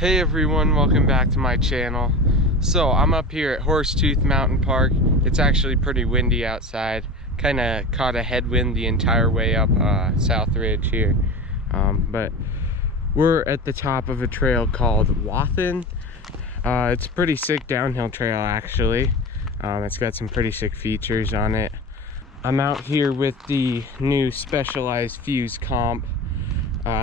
Hey everyone, welcome back to my channel. So I'm up here at Horsetooth Mountain Park. It's actually pretty windy outside. Kind of caught a headwind the entire way up South Ridge here. But we're at the top of a trail called Wathen. It's a pretty sick downhill trail actually. It's got some pretty sick features on it. I'm out here with the new Specialized Fuse comp.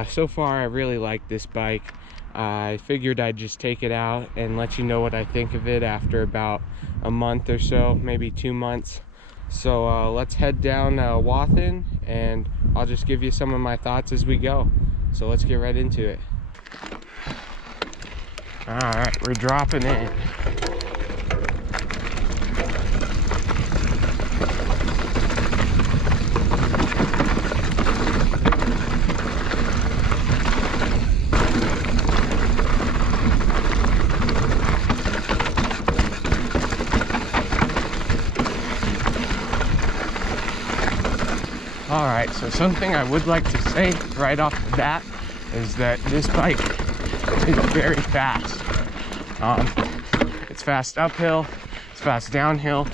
So far I really like this bike. I figured I'd just take it out and let you know what I think of it after about a month or so, maybe 2 months. So let's head down Wathen and I'll just give you some of my thoughts as we go. So let's get right into it. All right, we're dropping in. Alright, so something I would like to say right off the bat is that this bike is very fast. It's fast uphill, it's fast downhill.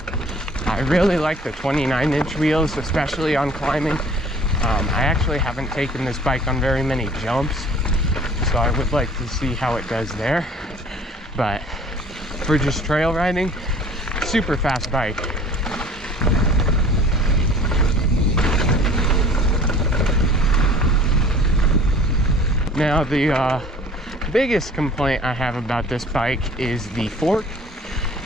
I really like the 29-inch wheels, especially on climbing. I actually haven't taken this bike on very many jumps, so I would like to see how it does there. But for just trail riding, super fast bike. Now the biggest complaint I have about this bike is the fork.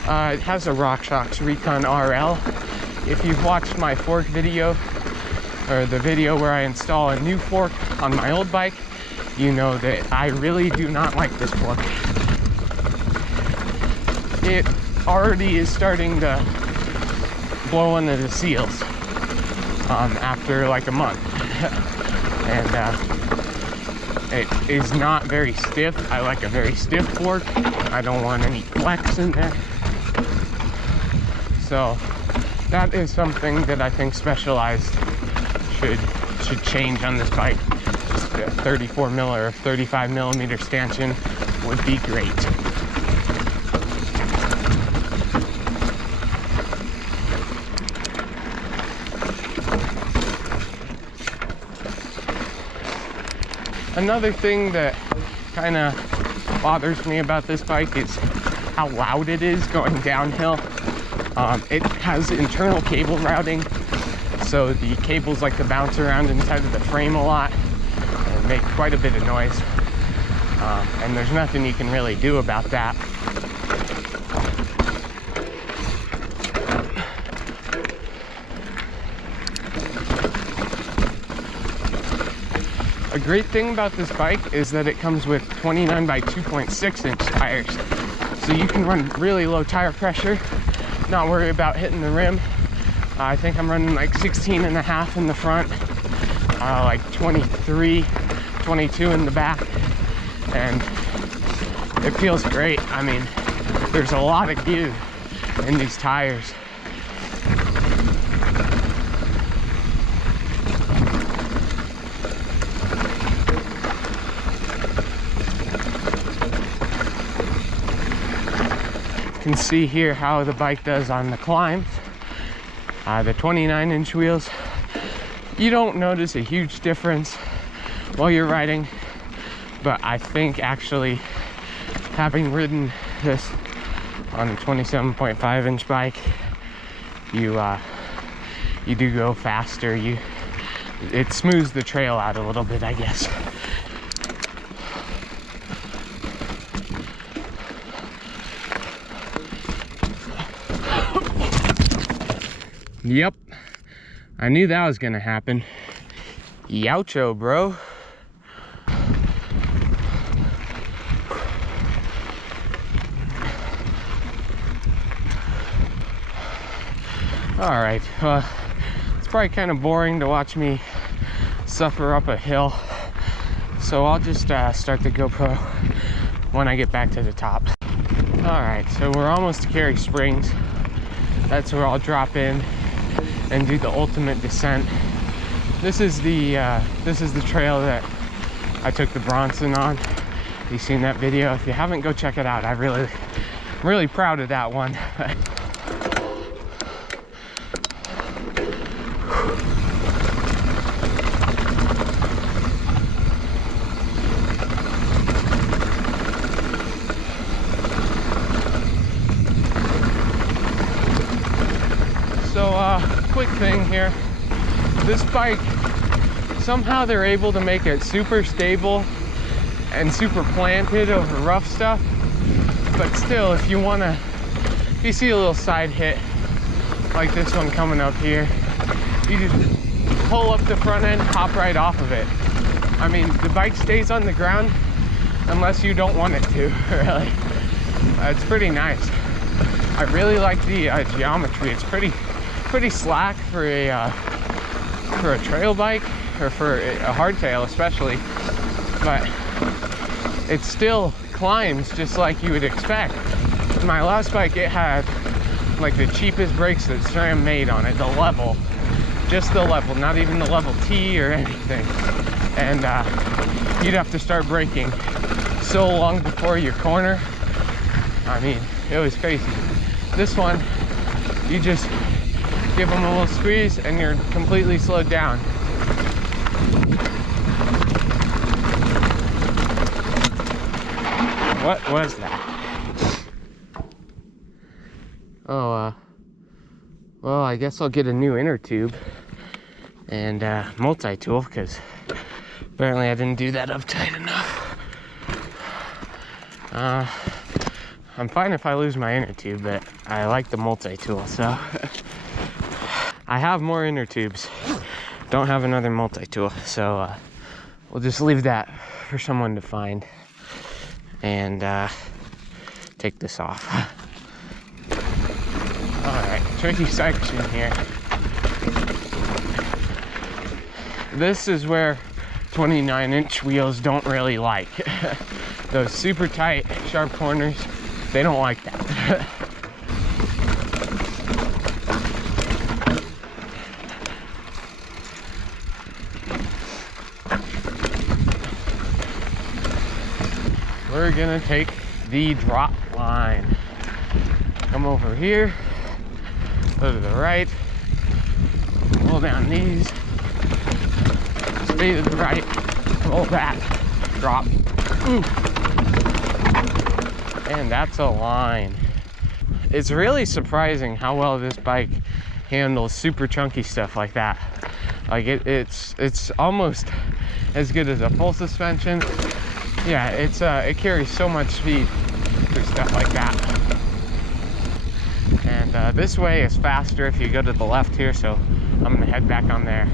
It has a RockShox Recon RL. If you've watched my fork video, or the video where I install a new fork on my old bike, you know that I really do not like this fork. It already is starting to blow into the seals after like a month. And it is not very stiff. I like a very stiff fork. I don't want any flex in there. So that is something that I think Specialized should change on this bike. Just a 34 mil or 35 millimeter stanchion would be great. Another thing that kind of bothers me about this bike is how loud it is going downhill. It has internal cable routing, so the cables like to bounce around inside of the frame a lot and make quite a bit of noise. And there's nothing you can really do about that. A great thing about this bike is that it comes with 29 by 2.6 inch tires. So you can run really low tire pressure, not worry about hitting the rim. I think I'm running like 16.5 in the front, like 23, 22 in the back. And it feels great. I mean, there's a lot of give in these tires. You can see here how the bike does on the climbs. The 29-inch wheels, you don't notice a huge difference while you're riding, but I think actually having ridden this on a 27.5-inch bike, you do go faster. It smooths the trail out a little bit, I guess. Yep, I knew that was gonna happen. Youcho, bro. All right, it's probably kind of boring to watch me suffer up a hill, so I'll just start the GoPro when I get back to the top. All right, so we're almost to Cary Springs. That's where I'll drop in and do the ultimate descent. This is the trail that I took the Bronson on, You seen that video? If you haven't, go check it out. I'm really proud of that one. So quick thing here, this bike, somehow they're able to make it super stable and super planted over rough stuff. But still, if you see a little side hit like this one coming up here, you just pull up the front end, hop right off of it. I mean, the bike stays on the ground unless you don't want it to, really. It's pretty nice. I really like the geometry. It's pretty slack for a trail bike, or for a hardtail especially, but it still climbs just like you would expect. My last bike, it had like the cheapest brakes that SRAM made on it, the level, just the level, not even the level T or anything. And you'd have to start braking so long before your corner. I mean, it was crazy. This one, you just give them a little squeeze and you're completely slowed down. What was that? Oh, well, I guess I'll get a new inner tube and multi-tool, because apparently I didn't do that up tight enough. I'm fine if I lose my inner tube, but I like the multi-tool, so. I have more inner tubes, don't have another multi-tool, so we'll just leave that for someone to find and take this off. Alright, tricky section here. This is where 29-inch wheels don't really like. Those super tight, sharp corners, they don't like that. We're gonna take the drop line. Come over here, go to the right, pull down these, stay to the right, pull that, drop. Ooh. And that's a line. It's really surprising how well this bike handles super chunky stuff like that. Like it's almost as good as a full suspension. Yeah, it carries so much speed for stuff like that. And this way is faster if you go to the left here, so I'm gonna head back on there.